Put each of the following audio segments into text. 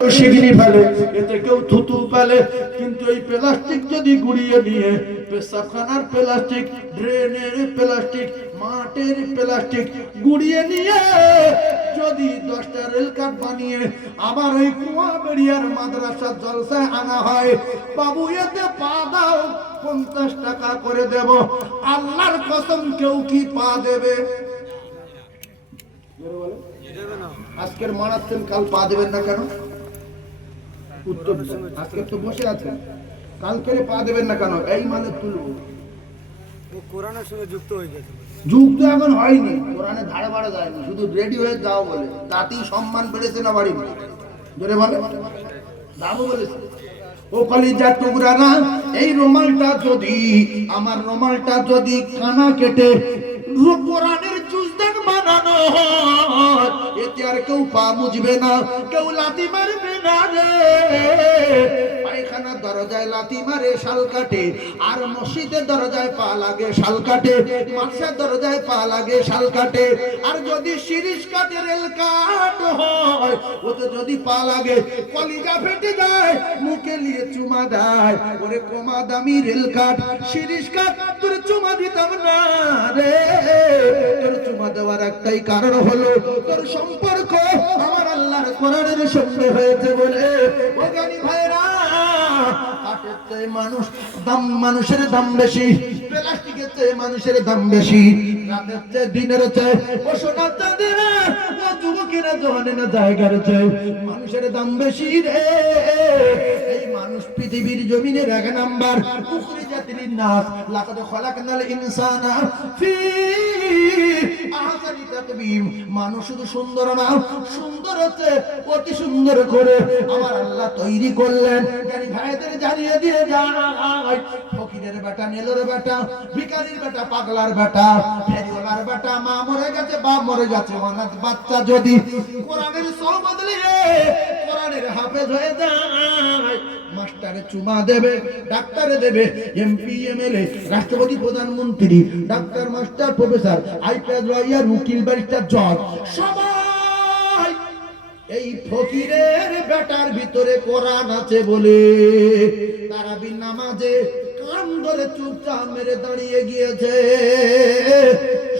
শিগগিরই ফেলে, এতে কেউ থুতু ফেলে, কিন্তু এই প্লাস্টিক যদি গুড়িয়ে নিয়ে পেশাবখানার প্লাস্টিক, ড্রেনের প্লাস্টিক, মাঠের প্লাস্টিক গুড়িয়ে নিয়ে যদি 10টা রেল কাঠ বানিয়ে আবার ওই কুয়াবেড়িয়ার মাদ্রাসা জলসায় আনা হয়, বাবু এতে পা দাও 50 টাকা করে দেব। আল্লাহর কসম কেউ কি পা দেবে? আজকের মারাচ্ছেন, কাল পা দেবেন না কেন? উত্তর আজকে তো বসে আছেন, কালকেরে পা দেবেন না কেন? এই মানে তুলবো কোরআনের সঙ্গে যুক্ত হয়ে গেছে। যুক্ত এখন হয়নি, কোরআনে ধারে বাড়া যায়নি, শুধু রেডি হয়ে যাও বলে। তাতেই সম্মান বেড়েছে না বাড়ি? জোরে বলে দামও বলেছে। ও কলিজার টুকরা না, এই রুমালটা যদি, আমার রুমালটা যদি কানা কেটে কোরআনের জুজদান বানানো হয়, এতে আর কেউ পা মুজবে না, কেউ লাথি মারবে না রে। পায়খানার দরজায় লাথি মারে শাল কাটে, আর মসজিদের দরজায় পা লাগে শাল কাটে, মাদ্রাসার দরজায় পা লাগে শাল কাটে। আর যদি শিরিষ কাটে রেল কাট হয়, ওতে যদি পা লাগে কলিজা ফেটে যায়, মুখে নিয়ে চুমা দেয়। ওরে কমা দামি রেল কাট, শিরিষ কাট, তোর চুমা দিতাম না রে। তোর চুমা দেওয়ার একটাই কারণ হলো তোর সম্পর্ক আমার আল্লাহর কোরআনের সঙ্গে হয়েছে বলে। ও জ্ঞানী ভাইরা, কাঠের চেয়ে মানুষের দাম বেশি, প্লাস্টিকের চেয়ে মানুষের দাম বেশি, রাতের চেয়ে দিনের চেয়ে, ও সোনার চাঁদেরা, ও যুবকেরা জওয়ানেরা জায়গার চেয়ে মানুষের দাম বেশি রে। এই মানুষ পৃথিবীর জমিনের 1 নাম্বার উখরিজাতিল নাস, লাকাদ খলাকনাল ইনসানা ফি আহসানি তাকবীম। মানুষ শুধু সুন্দর না, সুন্দর হচ্ছে অতি সুন্দর করে আমার আল্লাহ তৈরি করলেন। জ্ঞানী ভাইদের জানিয়ে দিয়ে যায়, ফকিরের বেটা, নেলোর বেটা, ভিখারির বেটা, পাগলার বেটা, ফেরিওয়ালার বেটা, মা মরে গেছে, বাপ মরে গেছে, অনাথ বাচ্চা যদি কোরআনের সোহবত নিয়ে কোরআনের হাফেজ হয়ে যায়, মাস্টারে চুমা দেবে, ডাক্তারে দেবে, এমপি এমএলএ, রাষ্ট্রপতি, প্রধানমন্ত্রী, doctor, master, professor, IPS, lawyer, উকিল, ব্যারিস্টার, জজ, সবাই এই ফকিরের বেটার ভিতরে কোরআন আছে বলে তারাবির নামাজে কান ধরে চুপচাপ মেরে দাঁড়িয়ে গিয়েছে।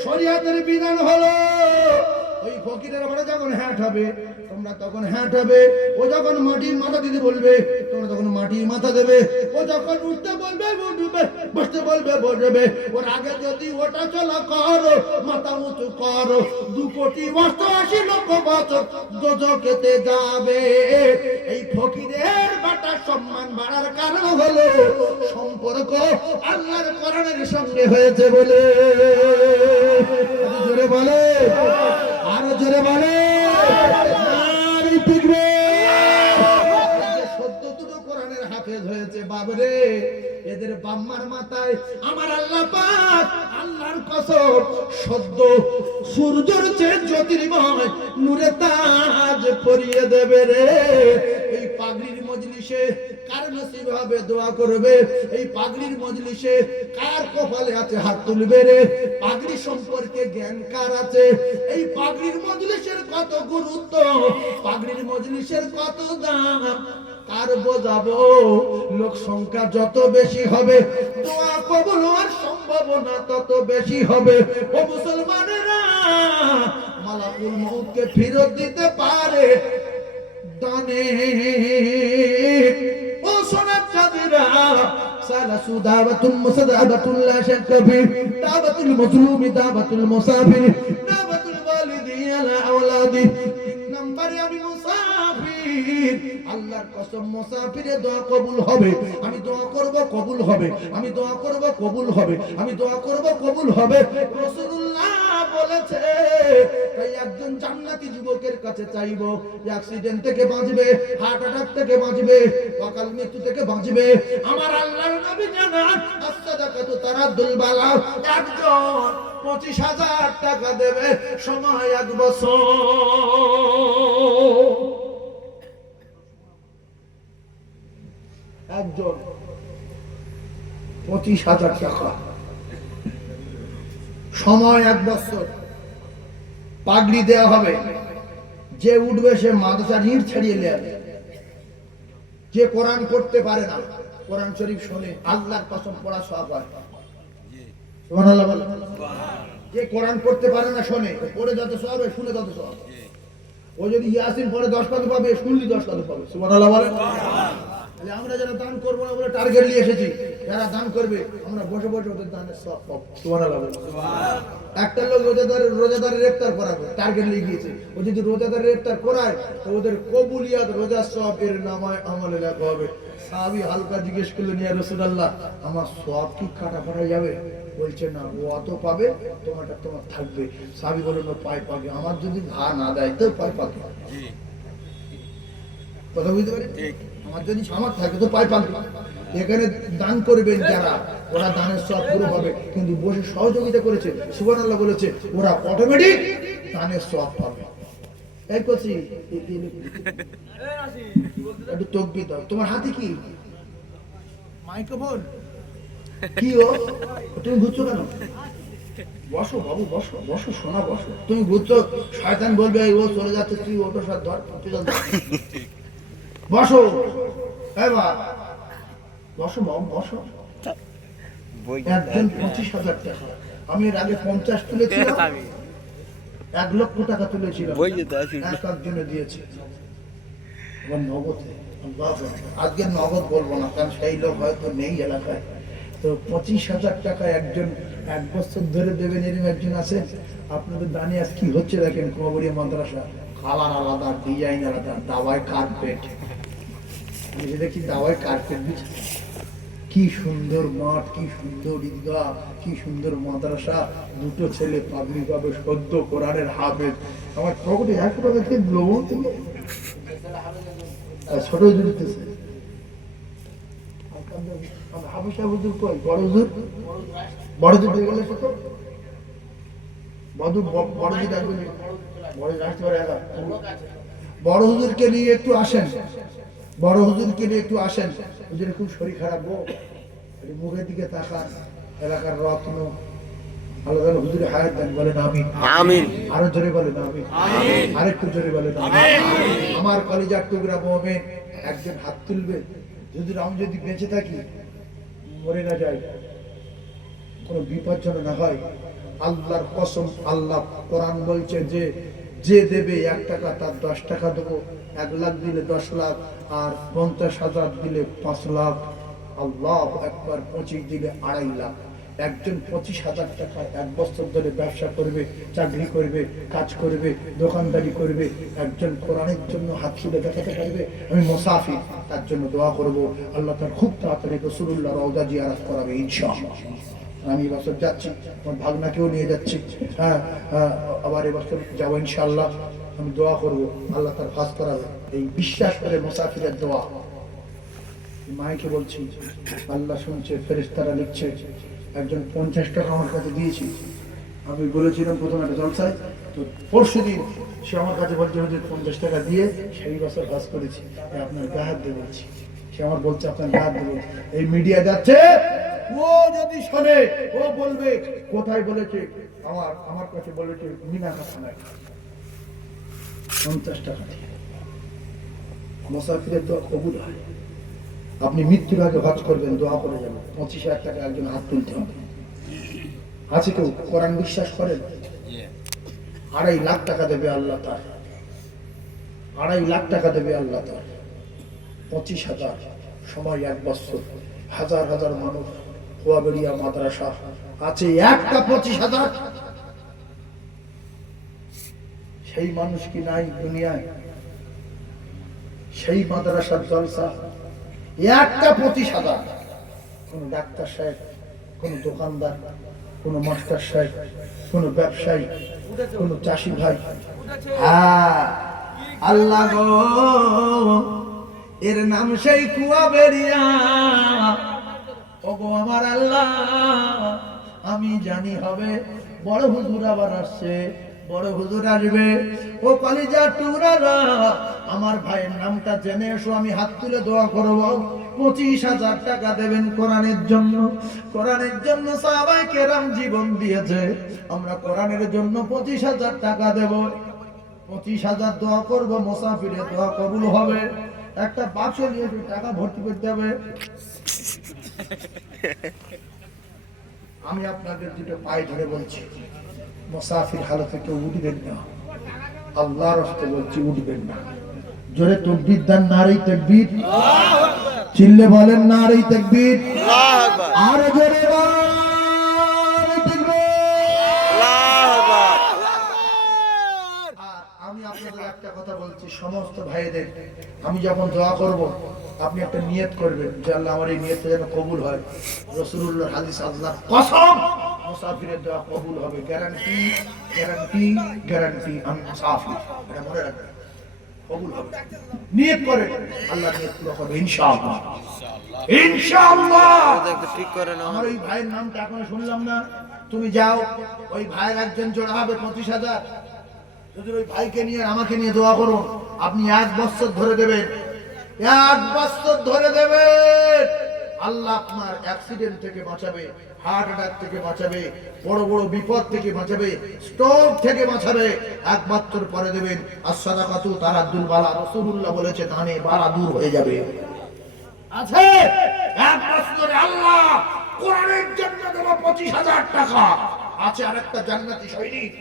শরিয়াতের বিধান হলো ওই ফকিরের বেটা যখন হ্যাট হবে তোমরা তখন হ্যাট হবে, ও যখন মাটির মাথা দিতে বলবে তোমরা তখন মাটির মাথা দেবে, ও যখন উঠতে বলবে উঠবে, বসতে বলবে বসবে। ওর আগে যদি ওটা চলা করো, মাথা উঁচু করো, 2,88,00,000 বছর দোজখেতে যাবে। এই ফকিরের বেটার সম্মান বাড়ার কারণ হলো সম্পর্ক আল্লাহর কোরআনের সঙ্গে হয়েছে বলে। জোরে বলে, আরো জোরে বলে। কোরআনের হাফেজ হয়েছে বাবরে, এদের বাম্মার মাথায় আমার আল্লাহ পাক, আল্লাহর কসম, সদ্য সূর্যের চেয়ে জ্যোতির্ময় নূরে তাজ পরিয়ে দেবে রে। এই পাগড়ির মজলিসে কার নসিব হবে দোয়া করবে, এই পাগড়ির মজলিসে কার কপালে আছে হাত তুলবে রে। পাগড়ি সম্পর্কে জ্ঞান কার আছে, এই পাগড়ির মজলিসের কত গুরুত্ব, পাগড়ির মজলিসের কত দাম কার বোঝাবো। লোক সংখ্যা যত বেশি হবে দোয়া কবুল হওয়ার সম্ভাবনা তত বেশি হবে। ও মুসলমানেরা, মালাকুল মউতকে ফেরত দিতে পারে দানে। ও সোনার চাঁদেরা, সালাসু দাওয়াতুল মুসাদাবাতুল লা শাক্কা ফি, দাওয়াতুল মাজলুমি দাওয়াতুল মুসাফির, দাওয়াতুল ওয়ালিদি আলা আওলাদি। 3 নম্বরে আমি মুসাফির, আল্লাহর কসম মুসাফিরে দোয়া কবুল হবে। আমি দোয়া করব কবুল হবে, আমি দোয়া করব কবুল হবে, আমি দোয়া করব কবুল হবে। রাসূলুল্লাহ বলেছে, তাই একজন জান্নাতি যুবকের কাছে চাইবো, অ্যাক্সিডেন্ট থেকে বাঁচবে, হার্ট অ্যাটাক থেকে বাঁচবে, অকাল মৃত্যু থেকে বাঁচবে। আমার আল্লাহর নবী জানান, as-সাদাকাতু তারাদ্দুল বালা, একজন 25,000 টাকা দেবে, সময় 1 বছর। একজন 25,000 টাকা, সময় 1 বছর। পাগড়ি দেওয়া হবে, যে উঠবে সে মাদ্রাসার ইট ছাড়িয়ে নেবে। যে কোরআন পড়তে পারে না, কোরআন শরীফ শোনে, আল্লাহর কসম পড়া সওয়াব হয়। সুবহানাল্লাহ বলেন। যে কোরআন পড়তে পারে না শোনে, ও পড়ে যত সওয়াব হয়, শুনে তত সওয়াব। ও যদি ইয়াসিন পড়ে 10 কত পাবে, শুনলি 10 কত পাবে। সুবহানাল্লাহ বলেন। তাহলে আমরা যারা দান করবো না বলে টার্গেট নিয়ে এসেছি, যারা দান করবে আমরা বসে বসে ওদের দানের সওয়াব পাবো। সুবহানাল্লাহ বলেন। একটা লোক রোজাদারের ইফতার করাবে, টার্গেট নিয়ে গিয়েছে। ও যদি রোজাদারের ইফতার করায় তো ওদের কবুলিয়াত, রোজার সওয়াব এর নামায় আমলে লেখা হবে। সাহাবী হালকা জিজ্ঞেস করলেন, ইয়া রাসূলুল্লাহ, আমার সওয়াব কি কাটা পড়া যাবে? বলছে না, ও অত পাবে, তোমারটা তোমার থাকবে। সাহাবী বললেন, পাই পাবে, আমার যদি ঘা না দেয় তো পাই পাবে। কথা বুঝতে পারি? আমার যদি সামর্থ্য থাকে তো পাই পাবে। এখানে দান করবেন যারা, ওরা দানের সওয়াব পুরো পাবে। কিন্তু বসে সহযোগিতা করেছে, সুবহানাল্লাহ বলেছে, ওরা অটোমেটিক দানের সওয়াব পাবে। এই করছি একটু তাকবীর দাও। তোমার হাতে কি মাইক্রোফোন? কি ও তুমি ঘুরছো কেন? বসো বাবু, বসো বসো, শোনা বসো। তুমি ঘুরছো, শয়তান বলবে ও চলে যাচ্ছে, তুই ওটো সাথে ধর, তুই চল। বসো এবার, বসো বাবু, বসো। একজন 25,000 টাকা, আমি এর আগে 50 তুলেছিলাম, 1 লক্ষ টাকা তুলেছিলাম, এক একজনে দিয়েছে। এবার নগদে, আজকে নগদ বলবো না, কারণ সেই লোক হয়তো নেই এলাকায়। তো 25,000 টাকা একজন 1 বছর ধরে দেবেন, এরকম একজন আছেন। আপনাদের দানি আজ কি হচ্ছে দেখেন, কুমাবড়িয়া মাদ্রাসা, কালার আলাদা, ডিজাইন আলাদা, দাওয়ায় কার্পেট, আমি যে দেখি দাওয়ায় কার্পেট দিচ্ছে। কি সুন্দর মাঠ, কি সুন্দর ঈদগাহ, কি সুন্দর মাদ্রাসা, 2টো ছেলে পাবলিক ভাবে সদ্য কোরআনের হাফেজ। আমার পকেটে 1 টাকা থেকে লবণ থেকে ছোট দিতেছে। হাফেজ হুজুর কই? বড় হুজুর, বড় হুজুর দিয়ে গেলে ছোট বড় হুজুর আসবে, বড় আসতে পারে। বড় হুজুরকে নিয়ে একটু আসেন, বড় হুজুরকে নিয়ে একটু আসেন। হুজুরের খুব শরীর খারাপ গো, মুখের দিকে তাকান, এলাকার রত্ন, আল্লাহ হুজুরে হায়াত দেন, বলেন আমিন। আমিন। আরো জোরে বলেন আমিন। আমিন। আরেকটু জোরে বলেন আমিন। আমার কলিজার টুকরা মুমিন একজন হাত তুলবে, হুজুর আমি যদি বেঁচে থাকি, মরে না যাই, কোনো বিপদ যেন না হয়। আল্লাহর কসম, আল্লাহ কোরআন বলছে যে যে দেবে 1 টাকা তার 10 টাকা দেবো, 1 লাখ দিলে 10 লাখ, আর 50,000 দিলে 5 লাখ, আল্লাহু আকবার, 25 দিলে 2.5 লাখ। একজন 25,000 টাকা 1 বছর ধরে ব্যবসা করবে, চাকরি করবে, কাজ করবে, দোকানদারি করবে, একজন কোরআনের জন্য হাত তুলে দেখাতে পারবে আমি মুসাফির, তার জন্য দোয়া করব, আল্লাহ তার খুব তাড়াতাড়ি রাসূলুল্লাহ রওজা জিয়ারত করাবে ইনশাআল্লাহ। আমি এবছর যাচ্ছি, আমার ভাগনাকেও নিয়ে যাচ্ছি, হ্যাঁ আবার এবছর যাবো ইনশাআল্লাহ। আমি দোয়া করব, আল্লাহ তার ফাজ করাবে, এই বিশ্বাস করে মুসাফিরের দোয়া। মাইকে বলছি, আল্লাহ শুনছে, ফেরেশতারা লিখছে। একজন 50 টাকা আমার কাছে দিয়েছি, আমি বলেছিলাম প্রথম একটা জলসায়, তো পরশুদিন সে আমার কাছে বলছে যে 50 টাকা দিয়ে সেই বছর কাজ করেছি, আপনার গায়ে হাত দিয়ে বলছি। সে আমার বলছে আপনার গায়ে হাত দিয়ে বলছি, এই মিডিয়া যাচ্ছে, ও যদি শোনে ও বলবে কোথায় বলেছে, আমার কাছে বলেছে মিনাকা থানায়। 50 টাকা দিয়ে মুসাফিরের দোয়া কবুল হয়। আপনি মৃত্যুর আগে হজ করবেন, দোয়া করে যাবেন, 25,000 টাকা একজন হাত তুলতে হবে। আছে কেউ কোরআন বিশ্বাস করেন? 2.5 লাখ টাকা দেবে আল্লাহ তার, 2.5 লাখ টাকা দেবে আল্লাহ তার। 25,000 সময় 1 বছর, হাজার হাজার মানুষ, কুয়াবেড়িয়া মাদ্রাসা আছে, একটা 25,000। সেই মানুষ কি নাই দুনিয়ায়? সেই মাদ্রাসার জলসা, একটা 25,000। কোন ডাক্তার সাহেব, কোন দোকানদার, কোন মাস্টার সাহেব, কোন ব্যবসায়ী, কোন চাষি ভাই, হ্যাঁ আল্লাহ গো, এর নাম সেই কুয়াবেড়িয়া। ওগো আমার আল্লাহ, আমি জানি হবে বড় হুজুর আবার আসছে, বড় হুজুর আসবে। ও কলিজার টুকরারা, আমার ভাইয়ের নামটা জেনে এসো, আমি হাত তুলে দোয়া করব। 25,000 টাকা দেবেন কোরআনের জন্য। কোরআনের জন্য সাহাবায়ে কেরাম জীবন দিয়েছে, আমরা কোরআনের জন্য 25,000 টাকা দেব। 25,000 দোয়া করব, মুসাফিরের দোয়া কবুল হবে। একটা বাক্স নিয়ে টাকা ভর্তি করতে হবে। আমি আপনাদের দুটো পায়ে ধরে বলছি, মুসাফির হালতে কেউ উঠবেন না, আল্লাহর রাস্তে বলছি উঠবেন না। জোরে তাকবীর দেন, নারে তাকবীর, চিল্লে বলেন নারে তাকবীর, আর জোরে নারে তাকবীর। আর আমি আপনাদের একটা কথা বলছি সমস্ত ভাইদের, আমি যখন দোয়া করব আপনি একটা নিয়ত করবেন যে আল্লাহ আমার এই নিয়তটা যেন কবুল হয়। রাসূলুল্লাহর হাদিস, আল্লাহর কসম মুসাফিরের দোয়া কবুল হবে, গ্যারান্টি গ্যারান্টি গ্যারান্টি। আমি মুসাফির, এটা মনে রাখবেন, কবুল হবে। নিয়ত করেন, আল্লাহ নিয়ত পুরো হবে ইনশাআল্লাহ, ইনশাআল্লাহ। ঠিক করে নাও। আমার ওই ভাইয়ের নামটা এখনো শুনলাম না, তুমি যাও ওই ভাইয়ের একজন জোড়া হবে 25,000। যদি ওই ভাইকে নিয়ে আমাকে নিয়ে দোয়া করুন, আপনি 1 বছর ধরে দেবেন, 1 বছর ধরে দেবেন। আল্লাহ আপনার অ্যাক্সিডেন্ট থেকে বাঁচাবে, হার্ট অ্যাটাক থেকে বাঁচাবে, বড় বড় বিপদ থেকে বাঁচাবে, স্ট্রোক থেকে বাঁচাবে। 1 বছর পরে দেবেন। as-সাদাকাতু তারাদ্দুল বালা, রাসূলুল্লাহ বলেছে দানে বালা দূর হয়ে যাবে। আছে 1 বছরে আল্লাহ কোরআনের জন্য দেব 25,000 টাকা। আছে আরেকটা জান্নাতি সৈনিক,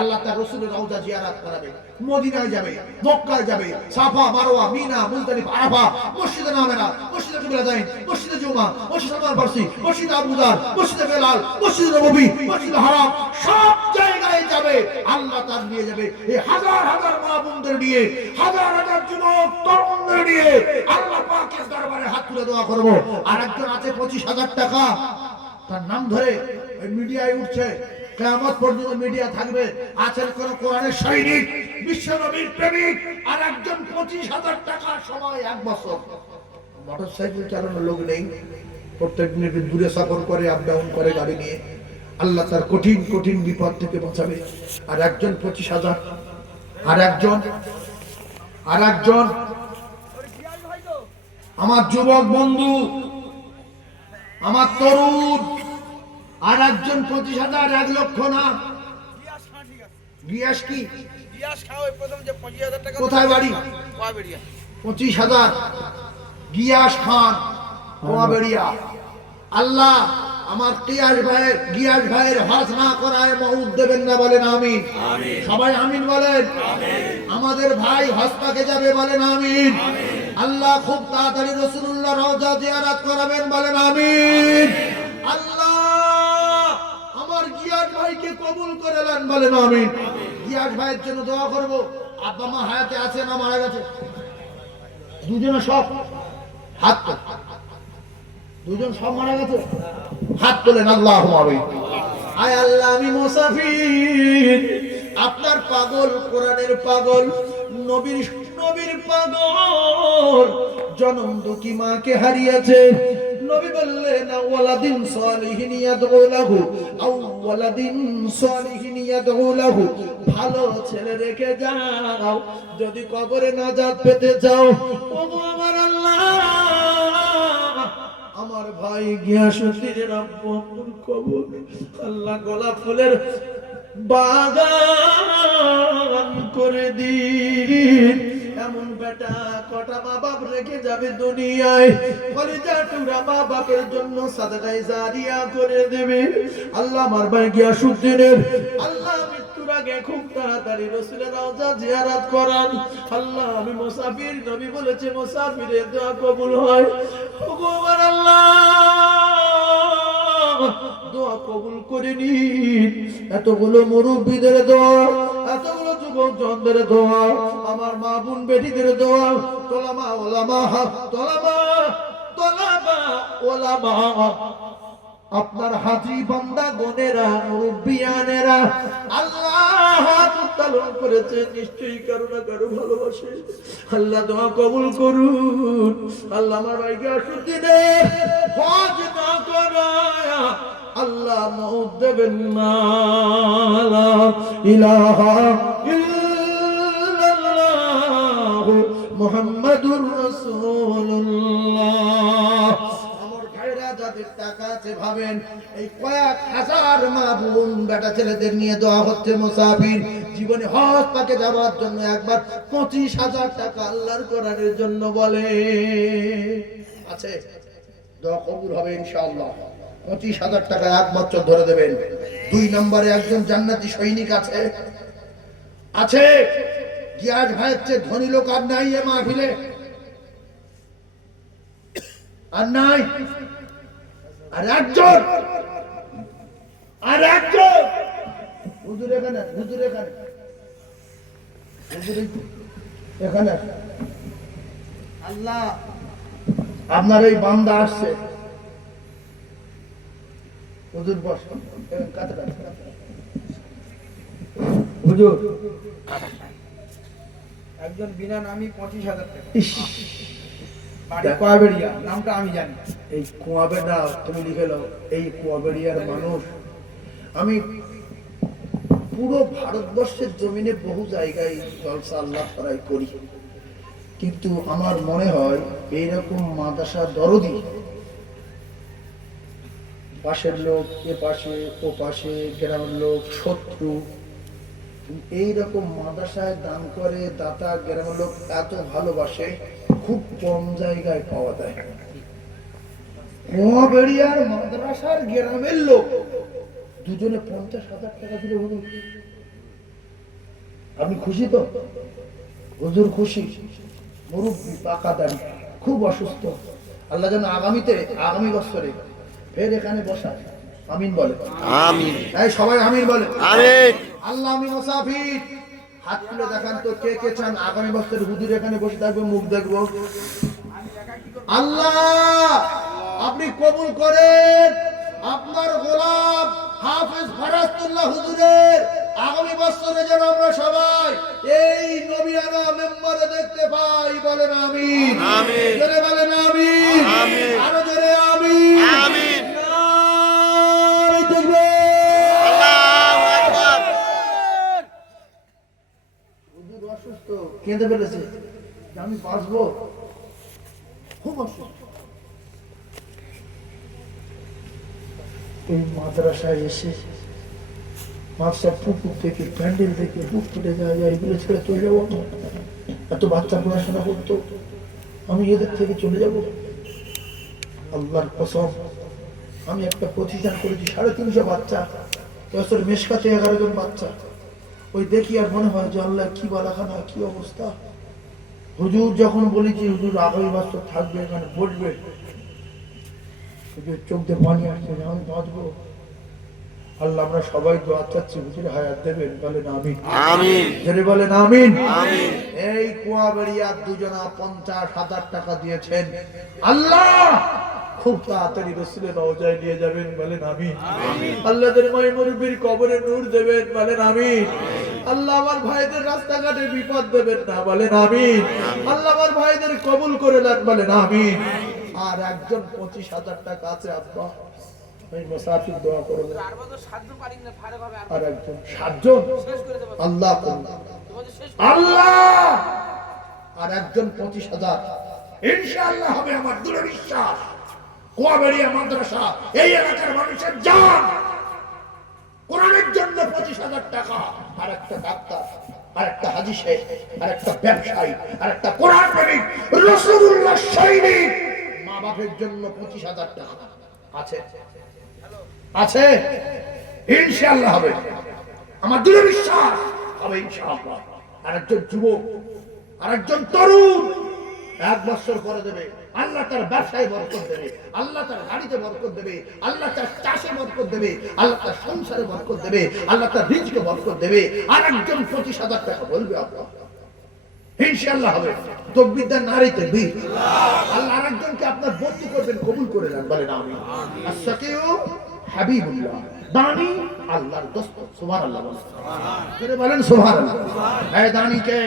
আল্লাহ তার রাসূলের রওজা জিয়ারত করাবে, মদিনায় যাবে, মক্কায় যাবে, সাফা মারওয়া মিনা মুজদালিফা আরাফা, মসজিদে নামেরা, মসজিদে কিবলাতাইন, মসজিদে জুমা, মসজিদ সালমান ফারসি, মসজিদ আবু যার, মসজিদে বেলাল, মসজিদ নববী, মসজিদ হারাম, সব জায়গায় যাবে। আল্লাহ তার নিয়ে যাবে এই হাজার হাজার মা বোনদের নিয়ে, হাজার হাজার যুবক তরুণদের নিয়ে আল্লাহ পাকের দরবারে হাত তুলে দোয়া করব। আর একজন আছে 25,000 টাকা, তার নাম ধরে ওই মিডিয়ায় উঠছে, কিয়ামত পর্যন্ত মিডিয়া থাকবে। আছেন কোন কোরআনের সৈনিক, বিশ্ব নবীর প্রেমিক, আর একজন 25,000 টাকা সময় 1 বছর। মোটরসাইকেল চালানোর লোক নেই, প্রত্যেক মিনিটে দূরে সফর করে, আপ ডাউন করে গাড়ি নিয়ে, আল্লাহ তার কঠিন কঠিন বিপদ থেকে বাঁচাবে। আর একজন 25,000, আর একজন আমার যুবক বন্ধু, আমার তরুণ, আর একজন 25,000, 1 লক্ষ না। গিয়াস কি কোথায় বাড়ি? 25,000 গিয়াস খান, কোয়াবেড়িয়া। আল্লাহ আমার গিয়াস ভাইয়ের হজ না করায় মউত দেবেন না, বলেন আমিন। সবাই আমিন বলেন। আমাদের ভাই হজ পাকে যাবে, বলেন আমিন। আল্লাহ খুব তাড়াতাড়ি রাসূলুল্লাহ রওজা জিয়ারত করাবেন, বলেন আমিন। আল্লাহ আমার গিয়াস ভাইকে কবুল করে নেন, বলেন আমিন। গিয়াস ভাইয়ের জন্য দোয়া করব। আব্বা মা হায়াতে আছে না মারা গেছে? দুজনে সব হাত তোলেন, দুজন সব মারা গেছে, হাত তোলেন। আল্লাহুম্মা আমিন। আয় আল্লাহ, আমি মুসাফির, আপনার পাগল, কোরআনের পাগল, নবীর পাগল, জনম দুঃখী মাকে হারিয়েছে। নবী বললেন আওয়ালাদিন সালিহিন ইয়াদউ লাহু, আওয়ালাদিন সালিহিন ইয়াদউ লাহু, ভালো ছেলে রেখে যাও যদি কবরে নাজাত পেতে চাও। ওগো আমার আল্লাহ, আমার ভাই গিয়াসউদ্দিনের আব্বুর কবর আল্লাহ গোলাপ ফুলের বাগান করে দিন। এমন বেটা কটা মা বাপ রেখে যাবে দুনিয়ায়, কলিজা টুকরা মা বাপের জন্য সাদাকায়ে জারিয়া করে দেবে। আল্লাহ আমার ভাই গিয়াসউদ্দিনের আল্লাহ মৃত্যুর আগে খুব তাড়াতাড়ি রাসূলের রওজা জিয়ারত করান। আল্লাহ আমি মুসাফির, নবী বলেছে মুসাফিরের দোয়া কবুল হয়। ওগো আমার আল্লাহ, দোয়া কবুল করে নিন। এতগুলো মুরব্বীদের দোয়া, এতগুলো যুবক জনদের দোয়া, আমার মা বোন বেটিদের দোয়া, তোলামা ওলামা, তোলামা তোলামা ওলামা, আপনার হাজি বান্দা গনেরা, মুরব্বিয়ানেরা আল্লাহ হাত উত্তোলন করেছে, নিশ্চয়ই কারো না কারো ভালোবাসে। আল্লাহ দোয়া কবুল করুন। আল্লাহ আমার ভাই গিয়াসউদ্দিনের হজ না করায়া আল্লাহ মউত দেবেন না। লা ইলাহা ইল্লাল্লাহু মুহাম্মাদুর রাসূলুল্লাহ। আমার ভাইরা কাদের টাকা আছে ভাবেন। এই কয়েক হাজার মা বোন বেটা ছেলেদের নিয়ে দোয়া হচ্ছে মুসাফির জীবনে হজ পাকে যাওয়ার জন্য একবার 25,000 টাকা আল্লাহর কোরআনের জন্য বলে আছে, দোয়া কবুল হবে ইনশাআল্লাহ। 25,000 টাকা এক বছর ধরে দেবেন। 2 নম্বরে একজন জান্নাতি সৈনিক আছে আছে গিয়াস ভাইয়ের চেয়ে ধনী লোক আর নাই এ মাহফিলে, আর নাই। আর একজন হুজুর এখানে, হুজুর এখানে, হুজুর এখানে। আল্লাহ আপনার এই বান্দা আসছে, হুজুর বস, হুজুর একজন বিনা নামী 25,000 টাকা, বাড়ি কোয়াবেড়িয়া, নামটা আমি জানি। এই কুয়াবেড়া তুমি লিখে নাও। এই কুয়াবেড়িয়ার মানুষ আমি পুরো ভারতবর্ষের জমিনে বহু জায়গায় জলসা আল্লাহ তাআলাই করি, কিন্তু আমার মনে হয় এইরকম মাদ্রাসা দরদি পাশের লোক এ পাশে ও পাশে গ্রামের লোক শত্রু এইরকম মাদ্রাসায় দান করে দাতা গ্রামের লোক এত ভালোবাসে খুব কম জায়গায় পাওয়া যায়। কুয়াবেড়িয়ার মাদ্রাসার গ্রামের লোক দুজনে 50,000 টাকা দিলে হুজুর, আপনি খুশি তো? হুজুর খুশি। মুরব্বী পাকা দাড়ি, খুব অসুস্থ, আল্লাহ যেন আগামী বছরে ফের এখানে বসায়। আমিন বলে। আমিন। এই সবাই আমিন বলে। আমিন। আল্লাহ আমি মুসাফির হাত তুলে দেখান তো কে কে চান আগামী বছর হুজুর এখানে বসে থাকবে, মুখ দেখবো। আল্লাহ আপনি কবুল করেন আপনার গোলাম হাফেজ ফরাজতুল্লাহ হুজুরের আগামী বছরে যেন আমরা সবাই এই নবিয়ানা মেম্বারে দেখতে পাই। বলেন আমিন। আমিন। জোরে বলেন আমিন। আমিন। আরো জোরে আমিন। আমিন। নারে তাকবীর। আল্লাহু আকবার। হুজুর অসুস্থ, কেঁদে ফেলেছে যে আমি বাঁচবো, খুব অসুস্থ। এই মাদ্রাসায় এসে মাদ্রাসার পুকুর থেকে প্যান্ডেল থেকে বুক ফুটে যায় এগুলো ছেড়ে চলে যাবো। এত বাচ্চা পড়াশোনা করতো, আমি এদের থেকে চলে যাব? আল্লাহর কসম, আমি একটা প্রতিষ্ঠান করেছি 350 বাচ্চা, বছর মেশকাতে 11 জন বাচ্চা। ওই দেখি আর মনে হয় যে আল্লাহ কি বালাখানা, কি অবস্থা। হুজুর যখন বলি যে হুজুর আগামী বছর থাকবে এখানে বসবে, চোখ দিয়ে পানি আসছে যে আমি বাঁচবো। আল্লাহ আমরা সবাই দোয়া চাচ্ছি হুজুর হায়াত দেবেন। বলেন আমিন। আমিন। জোরে বলেন আমিন। আমিন। এই কুয়াবেড়িয়ার দুজনা 50,000 টাকা দিয়েছেন, আল্লাহ খুব তাড়াতাড়ি রসুলের রওজায় নিয়ে যাবেন। বলেন আমিন। আল্লাহদের মাই মুরব্বির কবরে নূর দেবেন। বলেন আমিন। আল্লাহ আমার ভাইদের রাস্তাঘাটে বিপদ দেবেন না। বলেন আমিন। আল্লাহ আমার ভাইদের কবুল করে নেন। বলেন আমিন। আর একজন 25,000 টাকা আছে আব্বা, এই মুসাফির দোয়া করবেন। আর একজন 7 জন আল্লাহ করুন। আল্লাহ আর একজন 25,000 ইনশাআল্লাহ হবে আমার দৃঢ় বিশ্বাস। কুয়াবেড়িয়া মাদ্রাসা এই এলাকার মানুষের জান, কোরআনের জন্য 25,000 টাকা। আর একটা ডাক্তার, আর একটা হাজী শেখ, আর একটা ব্যবসায়ী, আর একটা কোরআন প্রেমিক রাসূলুল্লাহ সৈনিক, মা বাপের জন্য 25,000 টাকা আছে আছে ইনশাআল্লাহ হবে, আমার দৃঢ় বিশ্বাস হবে ইনশাআল্লাহ। আর একজন যুবক, আর একজন তরুণ 1 বছর পরে দেবে। আল্লাহ তার ব্যবসায় বরকত দেবে, আল্লাহ তার গাড়িতে বরকত দেবে, আল্লাহ তার চাষে বরকত দেবে, আল্লাহ তার সংসারে বরকত দেবে, আল্লাহ তার রিজকে বরকত দেবে। আর একজন 25,000 টাকা বলবে আল্লাহ, ইনশাআল্লাহ হবে। তাকবীর দেন, নারে তাকবীর। আল্লাহ আরেকজনকে আপনার বন্ধু করবেন, কবুল করে নেন। বলেন আমিন। as-saqiyu হাবিবুল্লাহ, দানি আল্লাহর দোস্ত। সুবহানাল্লাহ বলেন। জোরে বলেন সুবহানাল্লাহ। এই দানি কে?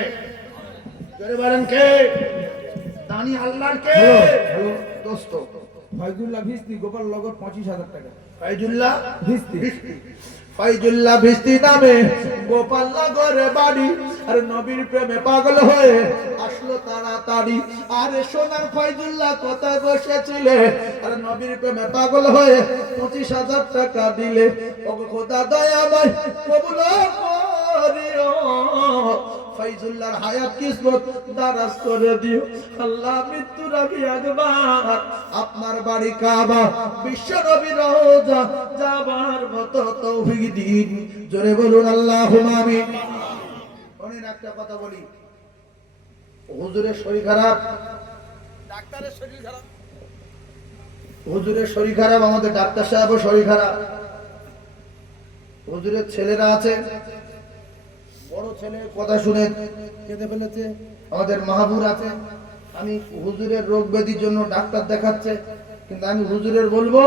জোরে বলেন কে? দানি আল্লাহর কে? হ্যালো দোস্ত ফয়জুল্লাহ ভিস্তি গোপাল লগর 25,000 টাকা। ফাইজুল্লাহ ভিস্তি। ফাইজুল্লাহ ভিস্তি নামে গোপালনগরে বাড়ি, আর নবীর প্রেমে পাগল হয়ে আসলো তাড়াতাড়ি। আরে সোনার ফাইজুল্লাহ কোথায় বসেছিলে, আর নবীর প্রেমে পাগল হয়ে 25,000 টাকা দিলে। ও খোদা দয়াময় কবুল করিও, ফাইজুল্লাহর হায়াত কিসমত দারাজ করে দিও। আল্লাহ মৃত্যুর আগে একবার আপনার বাড়ি কাবা, বিশ্ব নবীর রওজা যাবার মতো তৌফিক দিন। জোরে বলুন আল্লাহুম্মা আমিন। অনেক একটা কথা বলি, হুজুরের শরীর খারাপ, ডাক্তারের শরীর খারাপ, হুজুরের শরীর খারাপ, আমাদের ডাক্তার সাহেবও শরীর খারাপ। হুজুরের ছেলেরা আছে, বড় ছেলে কথা শুনে কেঁদে ফেলেছে, আমাদের মাহবুর আছে। আমি হুজুরের রোগ ব্যাধির জন্য ডাক্তার দেখাচ্ছে, কিন্তু আমি হুজুরের বলবো,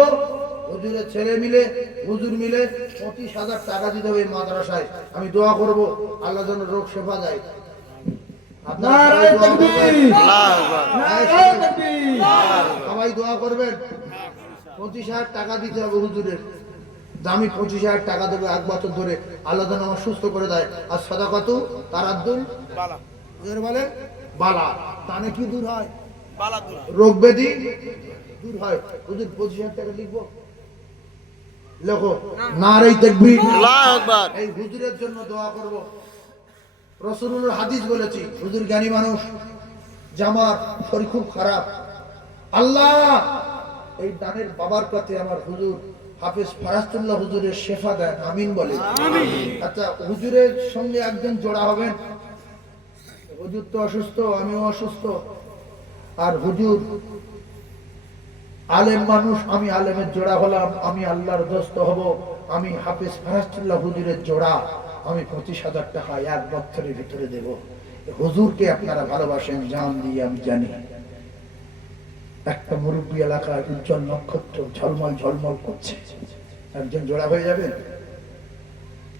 হুজুরের ছেলে মিলে হুজুর মিলে 25,000 টাকা দিতে হবে মাদ্রাসায়। আমি দোয়া করব আল্লাহ যেন রোগ সেবা দেয়। আপনারা সবাই দোয়া করবেন, সবাই দোয়া করবেন। 25,000 টাকা দিতে হবে হুজুরের, আমি 25,000 টাকা দেবো 1 বছর ধরে, আল্লাহ যেন আমার সুস্থ করে দেয়। আর সাদাকাতু তারাদ্দুল বালা, বলে বালা, তানে কি দূর হয়, রোগ ব্যাধি দূর হয়। হুজুর 25,000 টাকা লিখবো, লেখো নারে তাকবীর, আল্লাহু আকবার। এই হুজুরের জন্য দোয়া করব। রাসূলুল্লাহর হাদিস বলেছি, হুজুর জ্ঞানী মানুষ, জামার শরীর খুব খারাপ, আল্লাহ এই দানের বাবার কাছে আমার হুজুর হাফেজ ফারাজতুল্লাহ হুজুরের শেফা দেন, আমিন বলে। আচ্ছা, হুজুরের সঙ্গে একজন জোড়া হবেন। হুজুর তো অসুস্থ, আমিও অসুস্থ, আর হুজুর আলেম মানুষ, আমি আলেমের জোড়া হলাম, আমি আল্লাহর দোস্ত হব। আমি হাফেজ ফারাজতুল্লাহ হুজুরের জোড়া, আমি 25,000 টাকা 1 বছরের ভিতরে দেব। হুজুরকে আপনারা ভালোবাসেন, জান দিয়ে আমি জানি। একটা মুরব্বী এলাকায় উজ্জ্বল নক্ষত্র ঝলমল ঝলমল করছে, একজন জোড়া হয়ে যাবেন।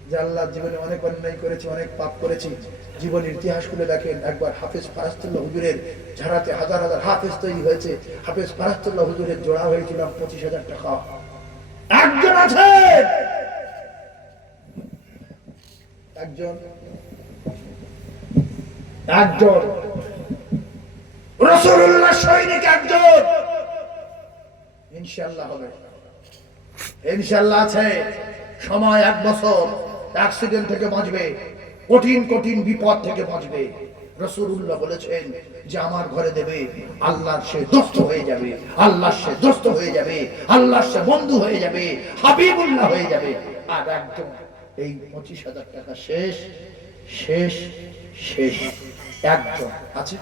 যে আল্লাহ জীবনে অনেক অন্যায় করেছি, অনেক পাপ করেছি, জীবনের ইতিহাস খুলে দেখেন। একবার হাফেজ ফারাজতুল্লাহ হুজুরের ঝাড়াতে হাজার হাজার হাফেজ তৈরি হয়েছে, হাফেজ ফারাজতুল্লাহ হুজুরের জোড়া হয়েছিলাম 25,000 টাকা। একজন আছে, একজন একজন রাসূলুল্লাহ সৈনিক, একজন ইনশাআল্লাহ হবে, ইনশাআল্লাহ আছে সময়। 1 বছর অ্যাক্সিডেন্ট থেকে বাঁচবে, কঠিন কঠিন বিপদ থেকে বাঁচবে। রাসূলুল্লাহ বলেছেন যে আমার ঘরে দেবে, আল্লাহর সে দোস্ত হয়ে যাবে, আল্লাহর সে দোস্ত হয়ে যাবে, আল্লাহর সে বন্ধু হয়ে যাবে, হাবিবুল্লাহ হয়ে যাবে। আর একদম এই 25,000 টাকা শেষ শেষ শেষ, একজন আছে।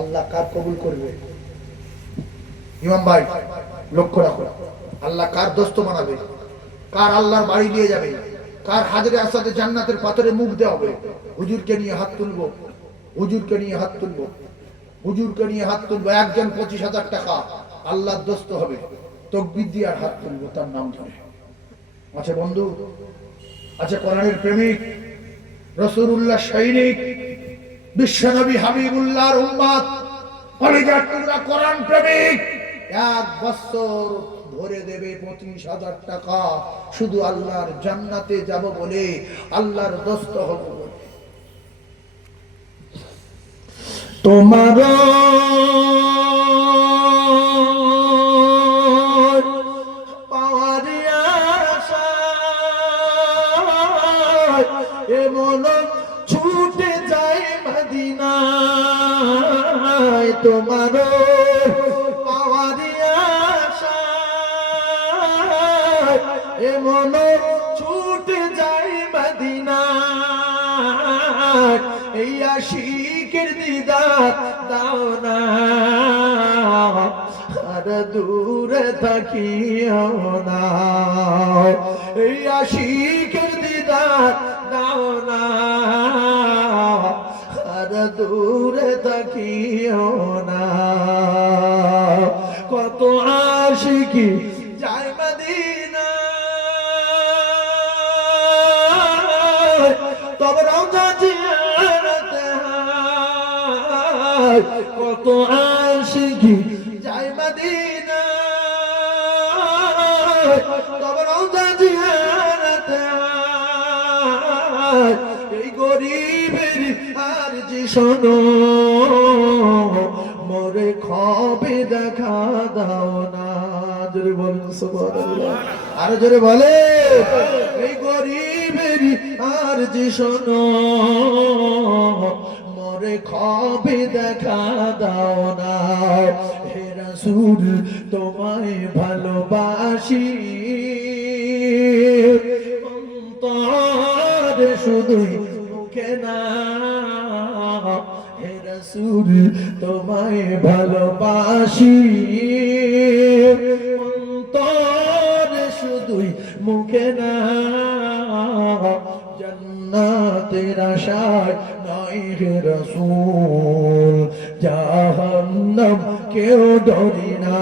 আল্লাহ কার কবুল করবে? ইমাম ভাই লক্ষ্য রাখো, আল্লাহ কার দোস্ত বানাবে, কার আল্লাহর বাড়ি নিয়ে যাবে, কার হাজরে আসাদে জান্নাতের পাথরে মুখ দেওয়া হবে। হুজুরকে নিয়ে হাত তুলবো, হুজুরকে নিয়ে হাত তুলবো, হুজুরকে নিয়ে হাত তুলবো। একজন 25,000 টাকা আল্লাহর দোস্ত হবে, তাকবীর দিয়ে আর হাত তুলবো তার নাম ধরে। আছে বন্ধু, আছে কোরআনের প্রেমিক, রাসূলুল্লাহ সৈনিক, বিশ্বনবী হাবিবুল্লাহর উম্মত, কলিজার টুকরা কোরআন প্রেমিক। 1 বছর ধরে দেবে 25,000 টাকা, শুধু আল্লাহর জান্নাতে যাব বলে, আল্লাহর দোস্ত হব বলে। তোমার পাওয়ার আশায় এমন ছুটে যাই মদিনায়, তোমার পাওয়ার আশায় এমন ছুটে যাই মদিনায়। এই আশিকের দিদার দাও না, আর দূরে থাকিও না। এই আশিকের দিদার দাও না, আর দূরে থাকিও না। কত আশিকি যায় মদিনা, তবে রওজা জিয়ারতে হয়। কত আশিকি যায় মদিনা, জি শোনো মোরে খবে দেখা দাও না। জোরে বলুন সুবহানাল্লাহ, আর জোরে বলে এই গরিবের আর জি শোনো মোরে খবে দেখা দাও না। হে রাসূল তোমায় ভালোবাসি অন্তরে শুধুই মুখে না। হে রাসূল তোমায় ভালোবাসি অন্তরে শুধুই মুখে না। জান্নাতের আশায় নয় হে রাসূল জাহান্নাম কেউ ডরি না।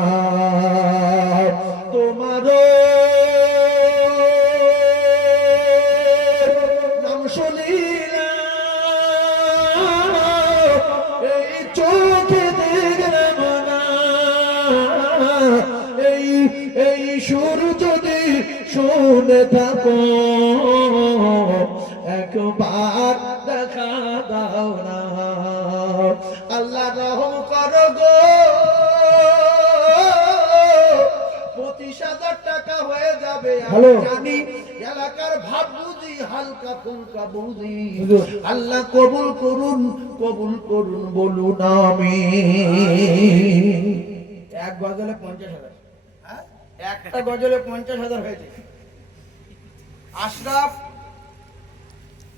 তোমারও নাম শুনিলা এই চোখে দেখলাম না। এই সুর যদি শুনে থাকো একবার দেখা দাও না। আল্লাহ রহম করো গো 25,000 টাকা হয়ে যাবে আমি জানি। এলাকার ভাব বুঝি হালকা ফুলকা বুঝি। আল্লাহ কবুল করুন বলুন আমিন। এক গজলে 50,000, একটা গজলে 50,000 হয়েছে। আশরাফ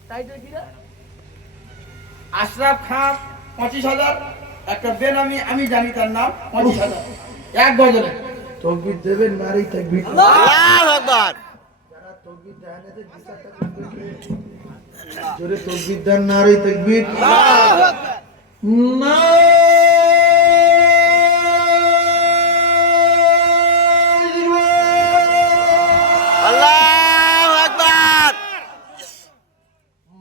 টাইটেল কি রে? আশরাফ খান 25,000, একটা বেনামি আমি জানি তার নাম 25,000 এক গজলে। তকবীর দেবেন নারী তাকবীর। আল্লাহু আকবার। যারা তকবীর দেন এদের বিচারটা করবে। জোরে তকবীর দেন নারী তাকবীর। আল্লাহু আকবার। না আল্লাহু আকবার।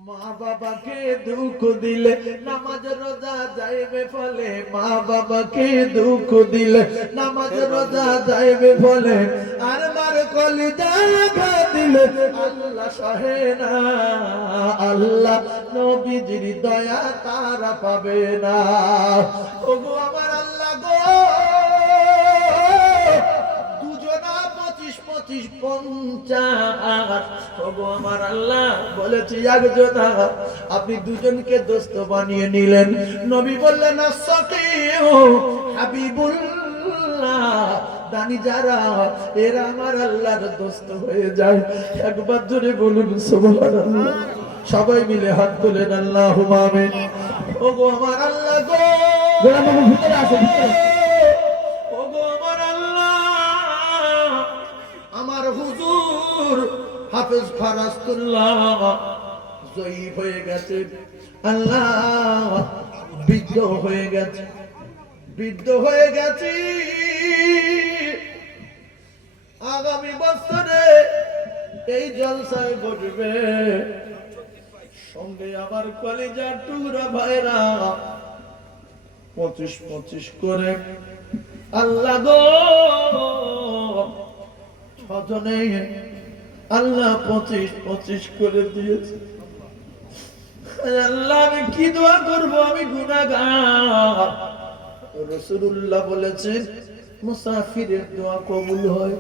মা বাবাকে দুঃখ দিলে নামাজ রোজা যাইবে ফলে। মা বাবাকে দুঃখ দিলে নামাজ রোজা যাইবে ফলে। আর মার কলিজা আঘাত দিলে আল্লাহ সহে না। আল্লাহ নবীজির দয়া তারা পাবে না। ওগো আমার আল্লাহ গো দুজনা 25-25 50। ওগো আমার আল্লাহ বলেছি একজনা আপনি দুজনকে দোস্ত বানিয়ে নিলেন। নবী বললেন আস-সাকিউ হাবিবুল্লাহ দানি যারা এরা আমার আল্লাহর দোস্ত হয়ে যায়। একবার জোরে বলুন সুবহানাল্লাহ। সবাই মিলে হাত তুলেন আল্লাহুম্মা আমিন। ওগো আমার আল্লাহ গো গোলাম বাবু ভিতরে আসো ভিতরে। ওগো আমার আল্লাহ আমার হুজুর হাফেজ ফারাস্তুল্লাহ জয়ীফ হয়ে গেছে। আল্লাহ বৃদ্ধ হয়ে গেছে। আগামী বছরে এই জলসায় বসবে সঙ্গে আমার কলিজার টুকরা ভাইরা 25-25 করে। আল্লাহ গো ছজনে আল্লাহ 25-25 করে দিয়েছে। আল্লাহ আমি কি দোয়া করবো? আমি গুনাহগার। রাসূলুল্লাহ বলেছেন মুসাফিরের দোয়া কবুল হয়।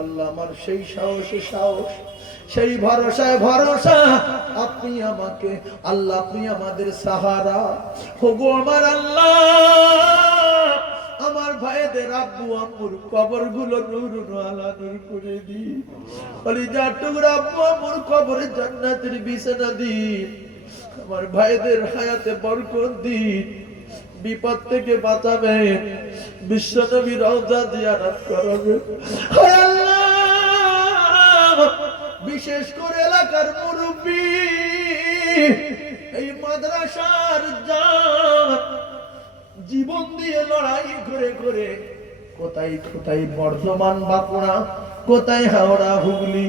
আল্লাহ আমার সেই সাহসে সাহস, সেই ভরসায় ভরসা। আপনি আমাকে আল্লাহ আপনি আমাদের সাহারা। ওগো আমার আল্লাহ আমার ভাইদের আব্বু আম্মুর কবরগুলো নূর আলা নূর করে দিন। কলিজার টুকরা আব্বু আম্মুর কবরে জান্নাতের বিছানা দিন। আমার ভাইদের হায়াতে বরকত দিন। বিপদ থেকে বাঁচাবেন। বিশ্বনবী রওজা জিয়ারত করাবেন। হায় আল্লাহ বিশেষ করে এলাকার মুরব্বি এই মাদ্রাসার জান জীবন দিয়ে লড়াই করে করে কোথায় বর্ধমান বাঁকুড়া, কোথায় হাওড়া হুগলি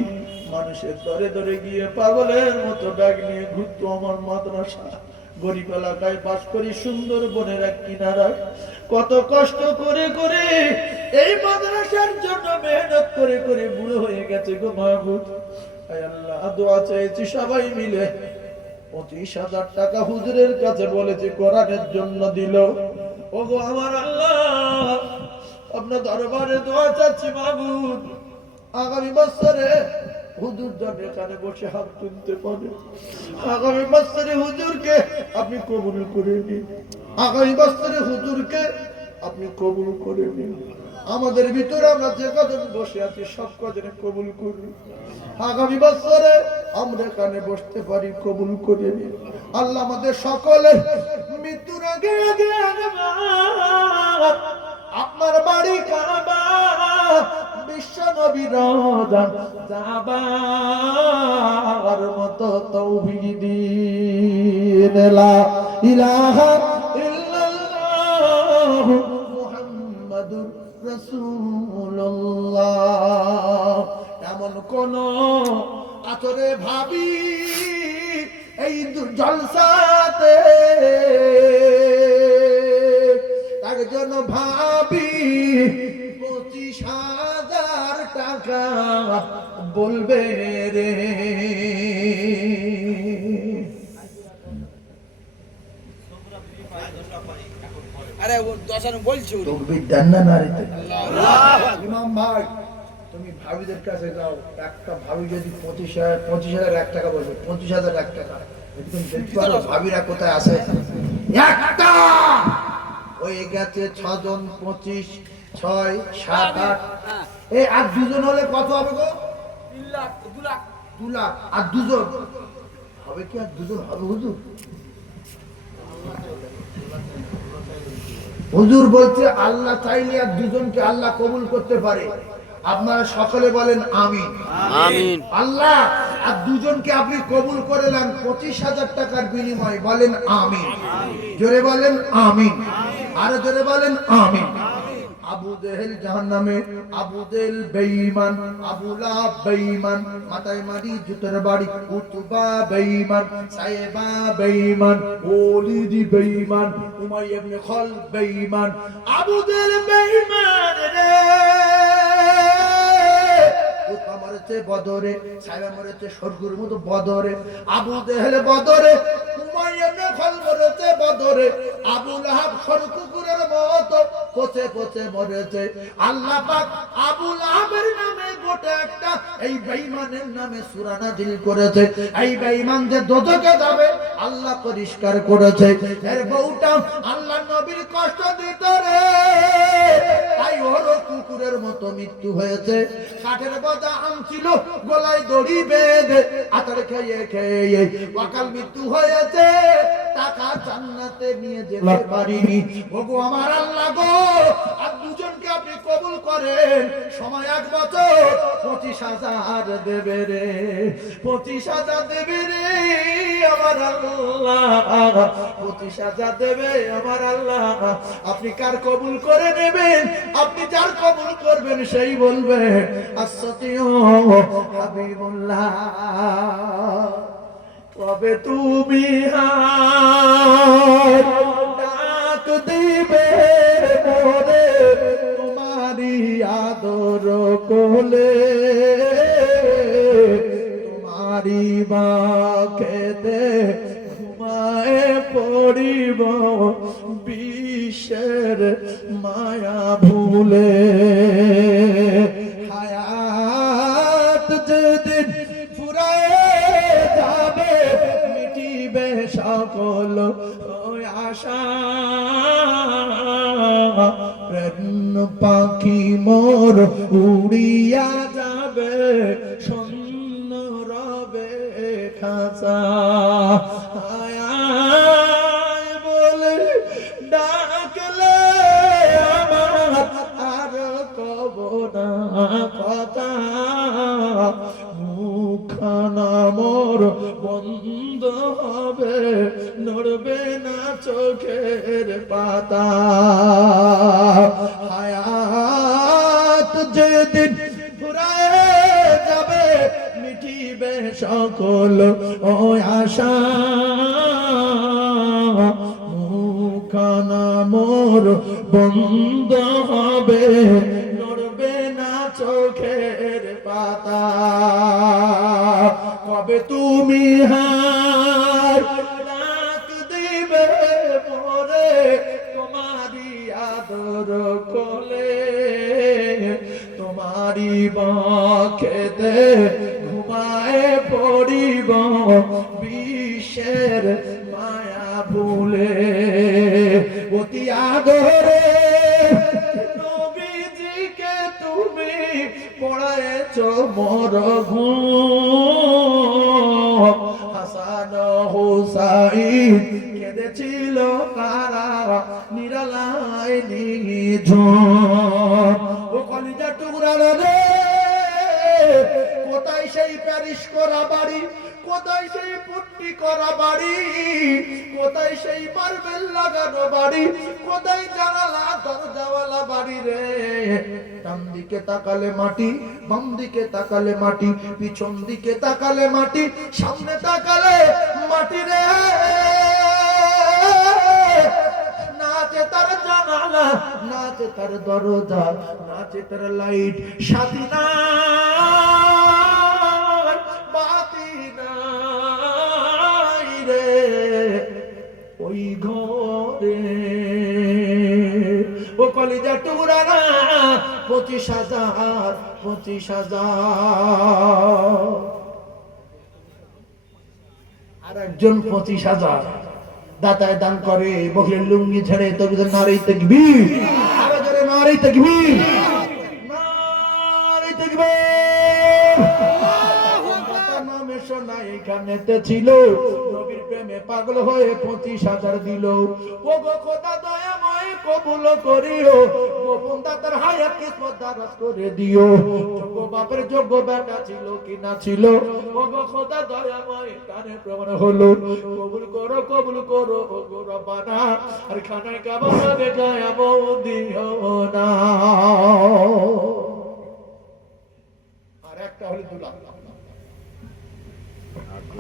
মানুষের দরে দরে গিয়ে পাগলের মতো ব্যাগ নিয়ে ঘুরতো আমার মাদ্রাসা। গরিব এলাকায় বাস করি সুন্দরবনের এক কিনারায়। কত কষ্ট করে করে এই মাদ্রাসার জন্য মেহনত করে করে বুড়ো হয়ে গেছে গো মাহবুব। আয় আল্লাহ দোয়া চাইছি সবাই মিলে 25,000 টাকা হুজুরের কাছে বলেছে কোরআনের জন্য দিল। ওগো আমার আল্লাহ, আপনার দরবারে দোয়া চাচ্ছি মাবুদ, আগামী বছরে হুজুর যেন এখানে বসে হাত তুলতে পারে। আগামী বছরে হুজুরকে আপনি কবুল করে নিন। আগামী বছরে হুজুরকে আপনি কবুল করে নিন। আমাদের ভিতরে আমরা যে কজন বসে আছি সব কজনে কবুল করুন। আগামী বছরে আমরা এখানে বসতে পারি, কবুল করে নিন। আল্লাহ আমাদের সকলের মৃত্যুর আগে আগে আপনার বাড়ি কাবা, বিশ্ব নবী রওজা যাবার মতো তৌহিদিন লা ইলাহা ইল্লাল্লাহ মুহাম্মাদুর রাসূলুল্লাহ। এমন কোন আতরে ভাবি এই জলসাতে একজন ভাবি 25,000 টাকা বলবে রে। আরে ও 10 আনা বলছো তকবীর দেন না নারীতে। ইমাম ভাই তুমি ভাবিদের কাছে যাও, একটা ভাবি যদি 25,001 টাকা বলবে, 25,001 টাকা তুমি দেখতে পারো ভাবিরা কোথায় আছে? একটা হয়ে গেছে 6 জন, 25, 6, 7, 8 এই আর দুজন হলে কত হবে গো? 3 লাখ 2 লাখ 2 লাখ। আর দুজন হবে কি? আর দুজন হবে হুজুর? হুজুর বলছে আল্লাহ চাইলে আর দুজনকে আল্লাহ কবুল করতে পারে। আপনারা সকলে বলেন আমিন। আমিন। আল্লাহ আর দুজনকে আপনি কবুল করে নেন 25,000 টাকার বিনিময়ে, বলেন আমিন। জোরে বলেন আমিন, আরো জোরে বলেন আমিন। আবু জেহেল জাহান্নামে, আবু জেহেল বেঈমান, আবু লাহাব বেঈমান, মাথায় মারি জুতোর বাড়ি, উতবা বেঈমান, সাইবা বেঈমান, ওলিদ বেঈমান, উমাইয়া ইবনে খালদ বেঈমান। আবু জেহেল বেঈমান রে, উতবা মরেছে বদরে, সাইবা মরেছে সরগুর মতো বদরে, আবু জেহেল বদরে, উমাইয়া ইবনে খালদ মরেছে বদরে, আবু লাহাব সরকুকুরের মতো পচে পচে মরেছে। আল্লাহ পাক আবু লাহাবের নামে গোটা একটা এই বেঈমানের নামে সূরা নাযিল করেছে। এই বেঈমান যে দোজখে যাবে আল্লাহ পরিষ্কার করেছে। এর বউটা আল্লাহ নবীর কষ্ট দিত রে, তাই ওর কুকুরের মতো মৃত্যু হয়েছে। কাঠের বোঝা আনছিল, গলায় দড়ি বেঁধে আতর খেয়ে খেয়ে অকাল মৃত্যু হয়েছে। টাকা জান্নাতে নিয়ে যেতে পারিনি। ওগো আমার আল্লাহ গো, আর দুজনকে আপনি কবুল করেন। সময় 1 বছর, 25,000 দেবে রে, 25,000 দেবে রে আমার আল্লাহ, 25,000 দেবে আমার আল্লাহ। আপনি কার কবুল করে নেবেন? আপনি যার কবুল করবেন সেই বলবে আসসাতিউ হাবিবুল্লাহ। তবে তুমি ডাক দিবে মোরে তোমারি আদর কোলে, তোমারি বাঁকেতে ঘুমায়ে পড়িব বিশ্বের মায়া ভুলে। হায়াত যেদিন ফুরায়ে যাবে মিটিবে সকল আশা, প্রেম পাখি মোর উড়িয়া যাবে শূন্য রবে খাঁচা। আয় বলে ডাকলে আমার আর কব না কথা, মুখখানা মোর বন্ধ হবে, নড়বে না চোখের পাতা। হায়াত যেদিন ফুরায়ে যাবে মিটিবে সকল ও আশা, মুখখানা মোর বন্ধ হবে, নড়বে না চোখের পাতা। কবে তুমি হার আদর কোলে তোমারি বাঁখেতে ঘুমায় পড়িব বিশ্বের মায়া ভুলে অতি আদরে নবীজিকে তুমি পড়ায়েছ মোর ঘুম হাসান হুসাইন কেঁদেছিল কারা নিরালায় নিঝুম ও কলিজা টুকরা রে কোথায় সেই প্যারিস করা বাড়ি কোথায় সেই পুট্টি করা বাড়ি কোথায় সেই মার্বেল লাগানো বাড়ি কোথায় জানালা দরজাওয়ালা বাড়ি রে ডান দিকে তাকালে মাটি বাম দিকে তাকালে মাটি পিছন দিকে তাকালে মাটি সামনে তাকালে মাটি রে নাচে তার জানালা নাচে তার দরজা নাচে তার লাইট সাথী নাই বাতি নাই রে ওই ঘরে ও কলিজা টুকরা না 25,000 আর একজন 25,000 দাতায় দান করে বকরির লুঙ্গি ছেড়ে তকবীর নারে তাকবীর আরো জোরে নারে তাকবীর নারে তাকবীর নামে শোনা এখানেতে ছিল নবীর প্রেমে পাগল হয়ে 25,000 দিল ও গো খোদা দয়াময় কবুল করিও গোপন দাতার হায়াত কিসমত দারাজ করে দিও যোগ্য বাপের যোগ্য বেটা ছিল কি না ছিল ও গো খোদা দয়াময় তারে প্রমাণ হলো কবুল করো ও গো রব্বানা আর খানায় কাবা দেখায় দিও না আর একটা হলো দুলাল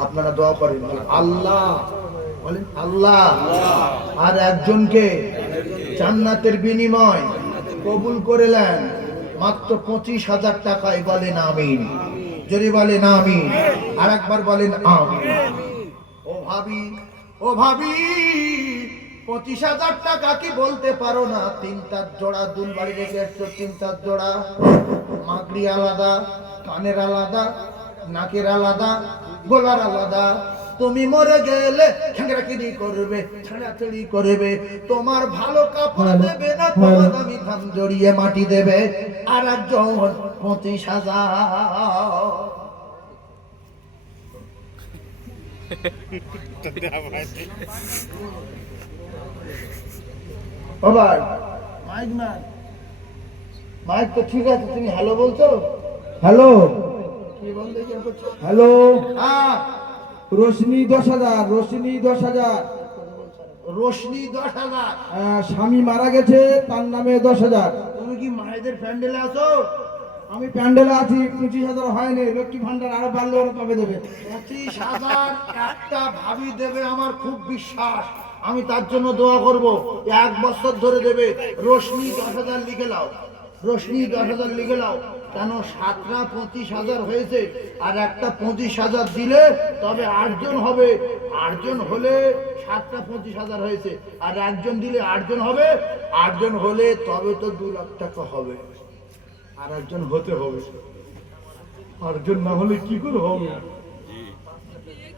আপনারা দোয়া করেন আল্লাহ বলেন আল্লাহ আর একজনকে জান্নাতের বিনিময় কবুল করলেন মাত্র 25,000 টাকায় বলেন আমিন যদি বলেন আমিন আরেকবার বলেন আমিন ও ভাবি 25,000 টাকা কি বলতে পারো না 3-4 জোড়া দুল বাড়ি রেখে এসছো 3-4 জোড়া মাগড়ি আলাদা কানের আলাদা নাকের আলাদা গলার আলাদা তুমি মরে গেলে ঠেংরাকিরি করবে ছেড়াছেড়ি করবে তোমার ভালো কাপড় দেবে না তোমার দামি ধান জড়িয়ে মাটি দেবে আর একজন 25,000 ও ভাই মাইক তো ঠিক আছে তুমি হ্যালো বলছো হ্যালো কি বলতে করছো হ্যালো হ্যাঁ রোশনি 10,000 রোশনি 10,000 রোশনি 10,000 স্বামী মারা গেছে তার নামে 10,000 তুমি কি মায়েদের প্যান্ডেলে আছো আমি প্যান্ডেলে আছি 25,000 হয়নি লক্ষ্মী ভান্ডার আরো বাড়লে ওরা কবে দেবে 25,000 একটা ভাবি দেবে আমার খুব বিশ্বাস আমি তার জন্য দোয়া করব 1 বছর ধরে দেবে রোশনি 10,000 লিখে নাও রোশনি 10,000 লিখে নাও কেন 7টা 25,000 হয়েছে আর একটা 25,000 দিলে তবে 8 জন হবে 8 জন হলে 7টা 25,000 হয়েছে আর একজন দিলে 8 জন হবে 8 জন হলে তবে তো 2 লাখ টাকা হবে আর একজন হতে হবে আর একজন না হলে কি করে হবে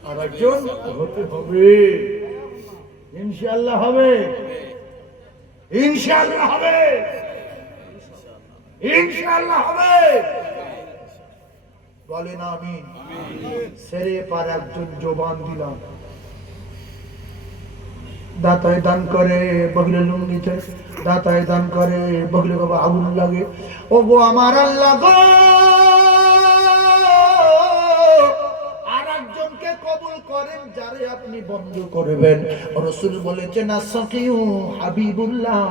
আর একজন হতে হবে ইনশাআল্লাহ হবে ইনশাআল্লাহ হবে ইনশাআল্লাহ হবে বলেন আমিন সেরে পার একজন জবান দিলাম দাতায় দান করে বগলে লুঙ্গি দাতায় দান করে বগলে বাবা আগুন লাগে ও গো আমার আল্লাহ গো আর একজনকে কবুল করেন যারে আপনি বন্ধ করবেন রাসূল বলেছেন আসাকিউ হাবিবুল্লাহ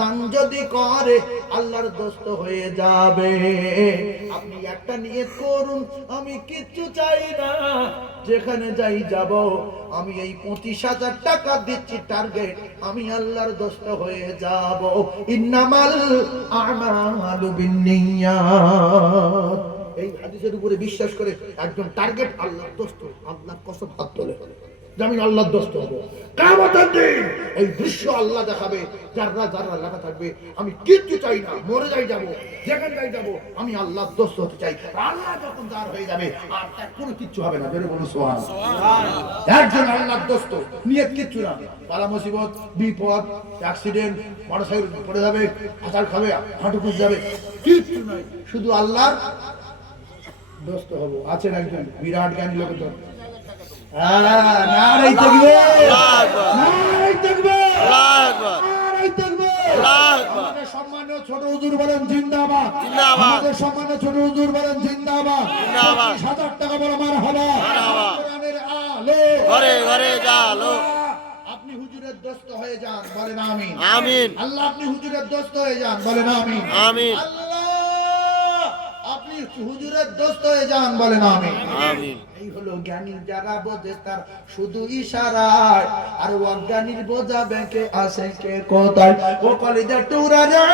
দান যদি করে আল্লাহর দোস্ত হয়ে যাবে আপনি একটা নিয়ত করুন আমি কিচ্ছু চাই না যেখানে যাই যাব আমি এই 25,000 টাকা দিচ্ছি টার্গেট আমি আল্লাহর দোস্ত হয়ে যাব ইন্নামাল আমালু বিন্নিয়াত এই হাদিসের উপরে বিশ্বাস করে একজন টার্গেট আল্লাহর দোস্ত আল্লাহর কসম হাত তোলে যে আমি আল্লাহর দোস্ত হবো। কিয়ামতের দিন এই দৃশ্য আল্লাহ দেখাবে, যাররা যাররা লেখা থাকবে আমি কিচ্ছু চাই না, মরে যাই যাবো, যেখানে যাই যাবো, আমি আল্লাহর দোস্ত হতে চাই। আল্লাহ যখন দাঁড় হয়ে যাবে আর তার কোনো কিচ্ছু হবে না। বেরো বলুন সুবহানাল্লাহ। একজন আল্লাহর দোস্ত, নিয়ত কিচ্ছু না, বালা মুসিবত, বিপদ, অ্যাক্সিডেন্ট, মোটরসাইকেল পড়ে যাবে, আছাড় খাবে, হাঁটু খুঁজে যাবে, কিচ্ছু নাই, শুধু আল্লাহর দোস্ত হবো। আছেন একজন বিরাট জ্ঞানী লোক, তো নারাই তাকবীর, নারাই তাকবীর, নারাই তাকবীর। আমাদের সম্মানীয় ছোট হুজুর বলেন জিন্দাবাদ, আমাদের সম্মানীয় ছোট হুজুর বলেন জিন্দাবাদ। 20,000 টাকা বলে মারহাবা। কোরআনের আলো ঘরে ঘরে জালো। আপনি হুজুরের দোস্ত হয়ে যান, বলেন আমিন। আমিন। আল্লাহ আপনি হুজুরের দোস্ত হয়ে যান, বলেন আমিন। আমিন। আল্লাহ আপনি হুজুরের দোস্ত হয়ে যান, বলেন আমিন। আমিন। এই হলো জ্ঞানী, যারা বোঝে তার শুধু ইশারায়, আর অজ্ঞানীর বোঝা ব্যাংকে আসে কে কোথায়। ও কলিজার টুরা রে,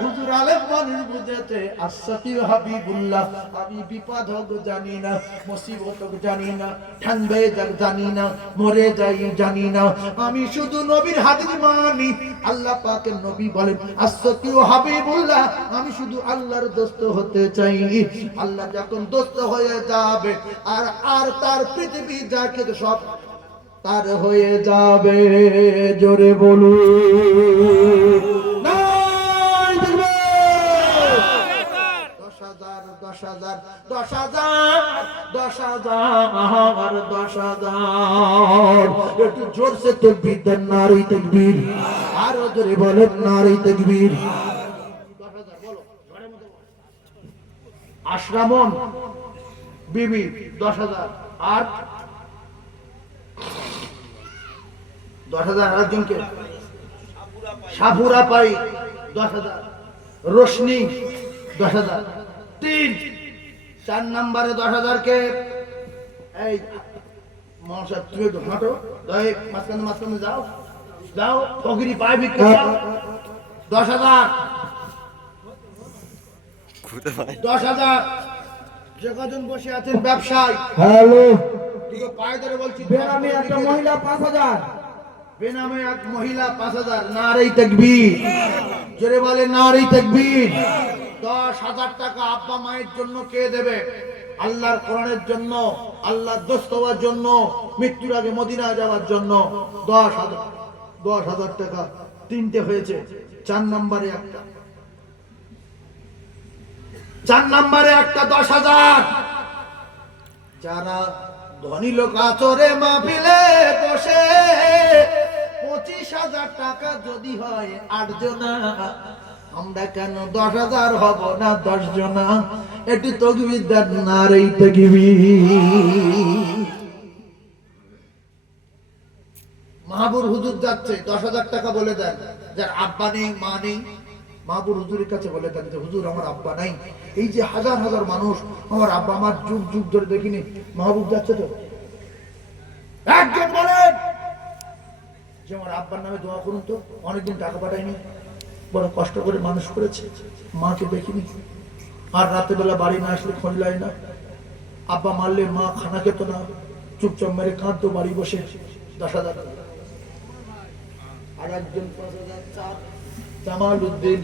হুজুর আলেম মানুষ বুঝেছে আশাকি হাবিবুল্লাহ। আমি বিপদ হোক জানি না, মুসিবত হোক জানি না, ঠান্ডে যাক জানি না, মরে যাই জানি না, আমি শুধু নবীর হাদিস মানি। আল্লাহ পাকের নবী বলেন আশাকি হাবিবুল্লাহ, আমি শুধু আল্লাহর দোস্ত হতে চাই। আল্লাহ যখন দোস্ত হয়ে যাবে আর আর তার পৃথিবী যা কিছু সব তার হয়ে যাবে। জোরে বলুন নাই দেখবে। 10,000 10,000 10,000 10,000 10,000 একটু জোরসে তাকবীর দেন, নারী তাকবীর। আরো জোরে বলেন নারী তাকবীর। 10,000 বলো, ঘরের মতো বলো। আশরামন বিবি 10,000, আর 10,000 আরেকজনকে সাপুরা পাই 10,000, রোশনি 10,000, 4 নম্বরে 10,000 কে এই মহাশয় তুমি একটু হাঁটো, দয়ে মাঝখানে যাও যাও, ফকিরি পায় বিক্রি যাও। 10,000 10,000 যে কজন বসে আছেন ব্যবসায়ী, হ্যালো, দুটো পায়ে ধরে বলছি, বেনামে একটা মহিলা 5,000, বেনামে এক মহিলা 5,000। নারে তাকবীর, জোরে বলে নারে তাকবীর। 10,000 টাকা আব্বা মায়ের জন্য কে দেবে? আল্লাহর কোরআনের জন্য, আল্লাহর দোস্ত হওয়ার জন্য, মৃত্যুর আগে মদিনা যাওয়ার জন্য। 10,000 টাকা তিনটে হয়েছে। 4 নম্বরে একটা, 4 নম্বরে একটা 10,000। যারা ধনী লোক আচরে মাহফিলে বসে, 25,000 টাকা যদি হয় 8 জনা, আমরা কেন 10,000 হব না 10 জনা? একটু তাকবীর দেন, নারে তাকবীর। মাহবুব হুজুর যাচ্ছে, 10,000 টাকা বলে দেন। যার আব্বা নেই মা নেই, মাহবুব হুজুরের কাছে বলে দেন যে হুজুর আমার আব্বা নাই। এই যে হাজার হাজার মানুষ, আমার আব্বা আমার যুগ যুগ ধরে দেখিনি, মাহবুব যাচ্ছে তো, একজন বলেন যে আমার আব্বার নামে দোয়া করুন তো, অনেকদিন টাকা পাঠায়নি, বড় কষ্ট করে মানুষ করেছে, মাকে দেখিনি, আর রাতের বেলা বাড়ি না আসলে খোঁজ লাই না, আব্বা মারলে মা খানা খেত না, চুপচাপ মেরে কাঁদতো বাড়ি বসে। 10,000। আর একজন 5,000 জামাল উদ্দিন